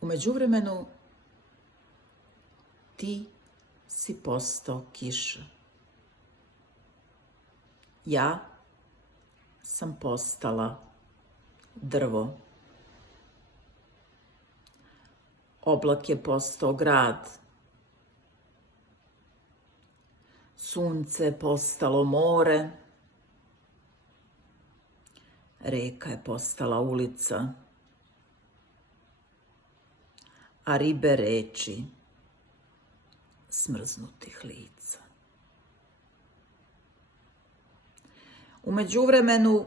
U međuvremenu ti si postao kiša. Ja sam postala drvo. Oblak je postao grad. Sunce je postalo more. Reka je postala ulica. A ribe reči smrznutih lica. U međuvremenu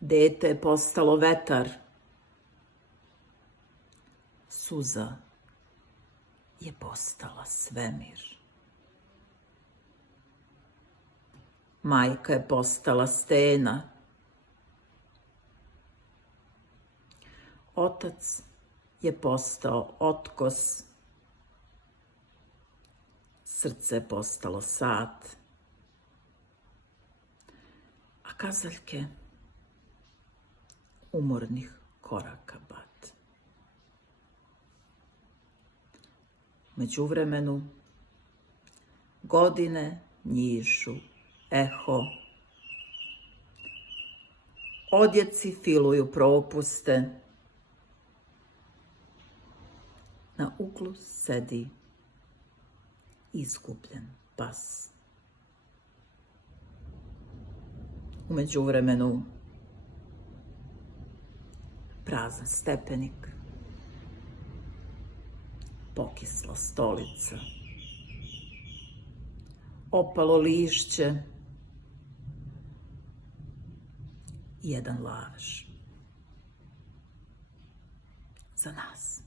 dete je postalo vetar. Suza je postala svemir. Majka je postala stena. Otac je postao otkos. Srce je postalo sat. A kazaljke umornih koraka bat. U međuvremenu godine njišu eho. Odjeci filuju propuste. Na uglu sedi izgubljen pas. U međuvremenu prazan stepenik, pokisla stolica, opalo lišće i jedan laž za nas.